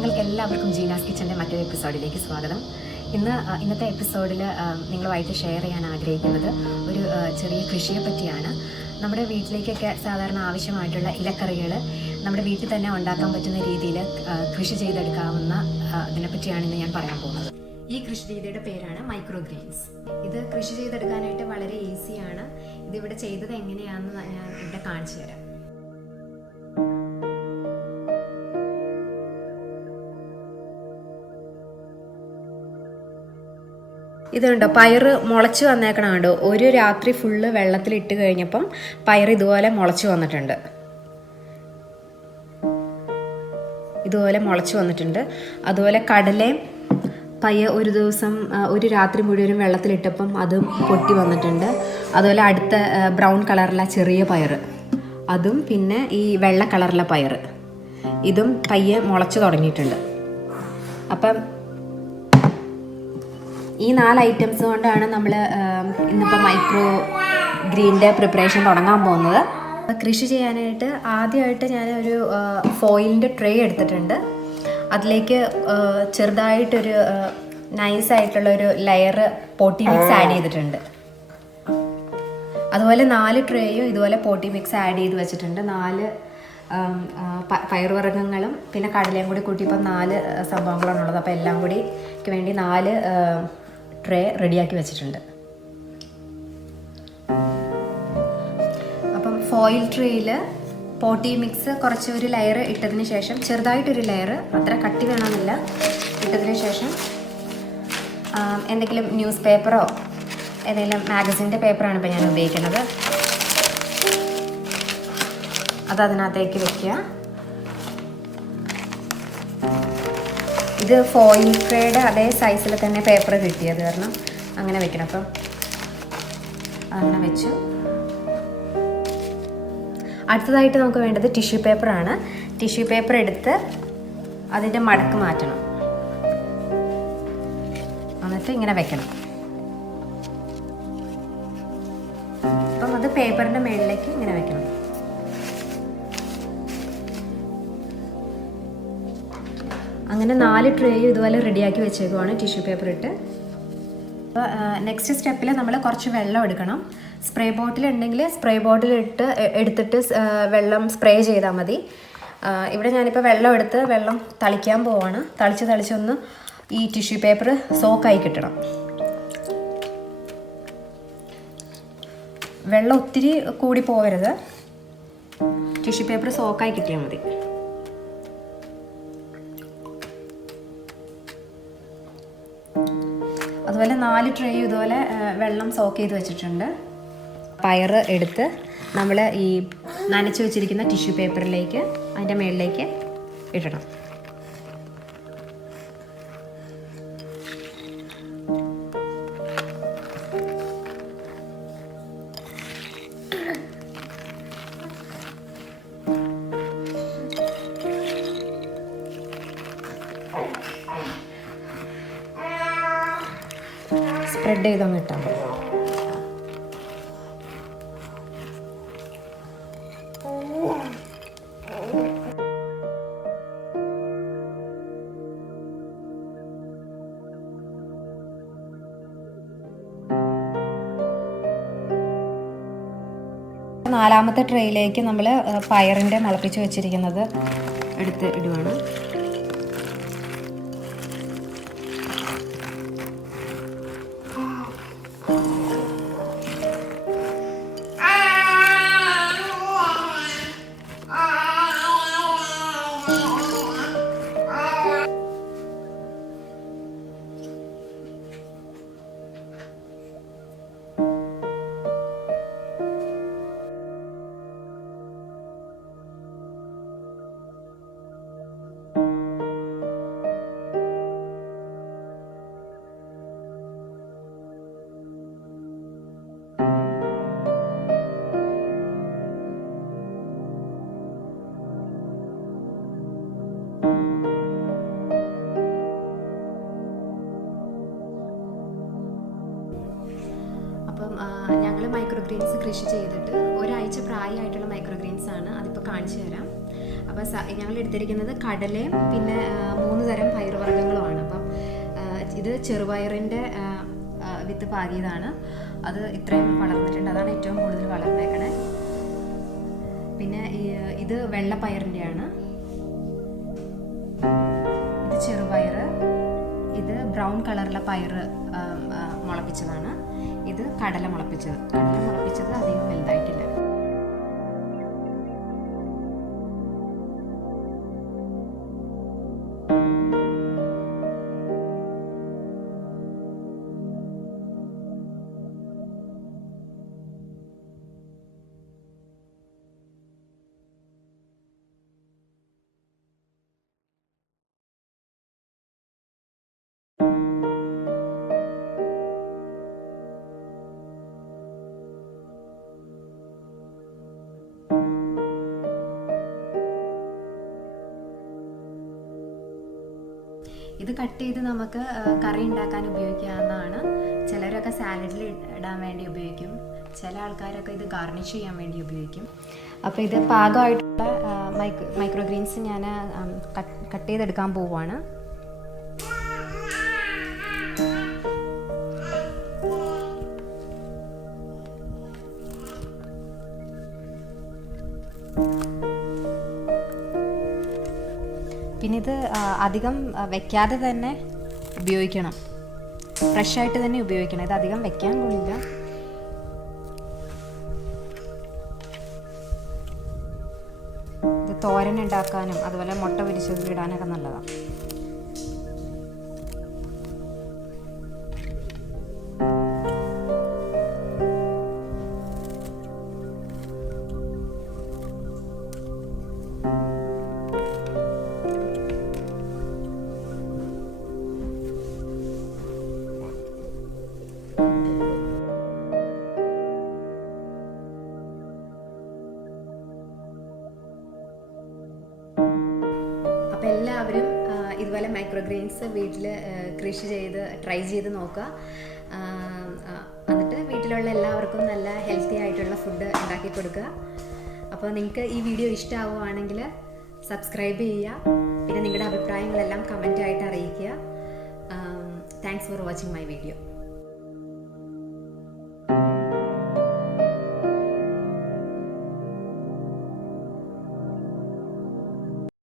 നിങ്ങൾക്ക് എല്ലാവർക്കും ജീനാസ് കിച്ചൻ്റെ മറ്റൊരു എപ്പിസോഡിലേക്ക് സ്വാഗതം. ഇന്നത്തെ എപ്പിസോഡിൽ നിങ്ങളുമായിട്ട് ഷെയർ ചെയ്യാൻ ആഗ്രഹിക്കുന്നത് ഒരു ചെറിയ കൃഷിയെ പറ്റിയാണ്. നമ്മുടെ വീട്ടിലേക്കൊക്കെ സാധാരണ ആവശ്യമായിട്ടുള്ള ഇലക്കറികൾ നമ്മുടെ വീട്ടിൽ തന്നെ ഉണ്ടാക്കാൻ പറ്റുന്ന രീതിയിൽ കൃഷി ചെയ്തെടുക്കാവുന്ന ഇതിനെപ്പറ്റിയാണ് ഇന്ന് ഞാൻ പറയാൻ പോകുന്നത്. ഈ കൃഷി രീതിയുടെ പേരാണ് മൈക്രോഗ്രീൻസ്. ഇത് കൃഷി ചെയ്തെടുക്കാനായിട്ട് വളരെ ഈസിയാണ്. ഇതിവിടെ ചെയ്തത് എങ്ങനെയാണെന്ന് ഞാൻ ഇവിടെ കാണിച്ചു തരാം. ഇതുണ്ടോ, പയറ് മുളച്ച് വന്നേക്കണം. കണ്ടോ, ഒരു രാത്രി ഫുള്ള് വെള്ളത്തിലിട്ട് കഴിഞ്ഞപ്പം പയർ ഇതുപോലെ മുളച്ച് വന്നിട്ടുണ്ട്. അതുപോലെ കടലയും ഒരു ദിവസം ഒരു രാത്രി മുഴുവനും വെള്ളത്തിലിട്ടപ്പം അത് പൊട്ടി വന്നിട്ടുണ്ട്. അതുപോലെ അടുത്ത ബ്രൗൺ കളറിലെ ചെറിയ പയർ, അതും പിന്നെ ഈ വെള്ള കളറിലെ പയർ, ഇതും പയ്യെ മുളച്ച് തുടങ്ങിയിട്ടുണ്ട്. അപ്പം ഈ 4 ഐറ്റംസ് കൊണ്ടാണ് നമ്മൾ ഇന്നിപ്പോൾ മൈക്രോ ഗ്രീൻ്റെ പ്രിപ്പറേഷൻ തുടങ്ങാൻ പോകുന്നത്. കൃഷി ചെയ്യാനായിട്ട് ആദ്യമായിട്ട് ഞാനൊരു ഫോയിലിൻ്റെ ട്രേ എടുത്തിട്ടുണ്ട്. അതിലേക്ക് ചെറുതായിട്ടൊരു നൈസായിട്ടുള്ളൊരു ലെയർ പോട്ടി മിക്സ് ആഡ് ചെയ്തിട്ടുണ്ട്. അതുപോലെ 4 ട്രേയും ഇതുപോലെ പോട്ടി മിക്സ് ആഡ് ചെയ്ത് വെച്ചിട്ടുണ്ട്. 4 പയറുവർഗ്ഗങ്ങളും പിന്നെ കടലയും കൂടി കൂട്ടിയപ്പോൾ 4 സംഭവങ്ങളാണുള്ളത്. അപ്പോൾ എല്ലാം കൂടിക്ക് വേണ്ടി 4 ട്രേ റെഡിയാക്കി വെച്ചിട്ടുണ്ട്. അപ്പം ഫോയിൽ ട്രേയിൽ പോട്ടി മിക്സ് കുറച്ച് ഒരു ലെയർ ഇട്ടതിന് ശേഷം, ചെറുതായിട്ടൊരു ലെയർ, അത്ര കട്ടി വേണമെന്നില്ല, ഇട്ടതിന് ശേഷം എന്തെങ്കിലും ന്യൂസ് പേപ്പറോ ഏതെങ്കിലും മാഗസിൻ്റെ പേപ്പറാണ് ഇപ്പോൾ ഞാൻ ഉപയോഗിക്കുന്നത്, അത് അതിനകത്തേക്ക് വെക്കുക. ഇത് ഫോയിൽ ട്രേയുടെ അതേ സൈസിൽ തന്നെ പേപ്പർ കിട്ടിയത് കാരണം അങ്ങനെ വെക്കണം. അപ്പം അങ്ങനെ വെച്ചു. അടുത്തതായിട്ട് നമുക്ക് വേണ്ടത് ടിഷ്യൂ പേപ്പറാണ്. ടിഷ്യൂ പേപ്പർ എടുത്ത് അതിൻ്റെ മടക്ക് മാറ്റണം, എന്നിട്ട് ഇങ്ങനെ വെക്കണം. അപ്പം അത് പേപ്പറിൻ്റെ മുകളിലേക്ക് ഇങ്ങനെ വെക്കണം. അങ്ങനെ 4 ട്രേയും ഇതുപോലെ റെഡിയാക്കി വെച്ചേക്കുവാണ് ടിഷ്യൂ പേപ്പർ ഇട്ട്. അപ്പോൾ നെക്സ്റ്റ് സ്റ്റെപ്പിൽ നമ്മൾ കുറച്ച് വെള്ളം എടുക്കണം. സ്പ്രേ ബോട്ടിൽ ഉണ്ടെങ്കിൽ സ്പ്രേ ബോട്ടിൽ എടുത്തിട്ട് വെള്ളം സ്പ്രേ ചെയ്താൽ മതി. ഇവിടെ ഞാനിപ്പോൾ വെള്ളം തളിക്കാൻ പോവാണ്. തളിച്ചൊന്ന് ഈ ടിഷ്യൂ പേപ്പർ സോക്കായി കിട്ടണം. വെള്ളം ഒത്തിരി കൂടി പോകരുത്, ടിഷ്യൂ പേപ്പർ സോക്കായി കിട്ടിയാൽ മതി. അതുപോലെ 4 ട്രേയും ഇതുപോലെ വെള്ളം സോക്ക് ചെയ്ത് വെച്ചിട്ടുണ്ട്. പയർ എടുത്ത് നമ്മൾ ഈ നനച്ച് വെച്ചിരിക്കുന്ന ടിഷ്യൂ പേപ്പറിലേക്ക്, അതിൻ്റെ മുകളിലേക്ക് ഇടണം. സ്പ്രെഡ് ചെയ്തങ്ങ് ഇട്ടാൽ മതി. നാലാമത്തെ ട്രേയിലേക്ക് നമ്മൾ പയറിൻ്റെ മുളപ്പിച്ച് വെച്ചിരിക്കുന്നത് എടുത്ത് ഇടുവാണ്. മൈക്രോഗ്രീൻസ് കൃഷി ചെയ്തിട്ട് ഒരാഴ്ച പ്രായമായിട്ടുള്ള മൈക്രോഗ്രീൻസ് ആണ്. അതിപ്പോൾ കാണിച്ചു തരാം. അപ്പോൾ ഞങ്ങൾ എടുത്തിരിക്കുന്നത് കടലയും പിന്നെ 3 തരം പയറുവർഗ്ഗങ്ങളുമാണ്. അപ്പം ഇത് ചെറുപയറിൻ്റെ വിത്ത് പാകിയതാണ്. അത് ഇത്രയും വളർന്നിട്ടുണ്ട്. അതാണ് ഏറ്റവും കൂടുതൽ വളർന്നേക്കണേ. പിന്നെ ഇത് വെള്ളപ്പയറിൻ്റെയാണ്. ഇത് ചെറുപയർ. ഇത് ബ്രൗൺ കളറിലെ പയർ മുളപ്പിച്ചതാണ്. ഇത് കടല മുളപ്പിച്ചത് അധികം വലുതായിട്ടില്ല. ഇത് കട്ട് ചെയ്ത് നമുക്ക് കറി ഉണ്ടാക്കാൻ ഉപയോഗിക്കാവുന്നതാണ്. ചിലരൊക്കെ സാലഡിൽ ഇടാൻ വേണ്ടി ഉപയോഗിക്കും. ചില ആൾക്കാരൊക്കെ ഇത് ഗാർണിഷ് ചെയ്യാൻ വേണ്ടി ഉപയോഗിക്കും. അപ്പോൾ ഇത് പാകമായിട്ടുള്ള മൈക്രോഗ്രീൻസ് ഞാൻ കട്ട് ചെയ്തെടുക്കാൻ പോവുകയാണ്. പിന്നെ ഇത് അധികം വെക്കാതെ തന്നെ ഉപയോഗിക്കണം. ഫ്രഷായിട്ട് തന്നെ ഉപയോഗിക്കണം. ഇത് അധികം വെക്കാൻ കൊള്ളില്ല. ഇത് തോരൻ ഉണ്ടാക്കാനും അതുപോലെ മുട്ട പൊരിച്ചതിൽ ഇടാനൊക്കെ നല്ലതാണ്. അപ്പോൾ എല്ലാവരും ഇതുപോലെ മൈക്രോഗ്രെയിൻസ് വീട്ടിൽ കൃഷി ചെയ്ത് ട്രൈ ചെയ്ത് നോക്കുക. എന്നിട്ട് വീട്ടിലുള്ള എല്ലാവർക്കും നല്ല ഹെൽത്തി ആയിട്ടുള്ള ഫുഡ് ഉണ്ടാക്കി കൊടുക്കുക. അപ്പോൾ നിങ്ങൾക്ക് ഈ വീഡിയോ ഇഷ്ടമാവുകയാണെങ്കിൽ സബ്സ്ക്രൈബ് ചെയ്യുക. പിന്നെ നിങ്ങളുടെ അഭിപ്രായങ്ങളെല്ലാം കമൻറ്റായിട്ട് അറിയിക്കുക. Thanks for watching my video.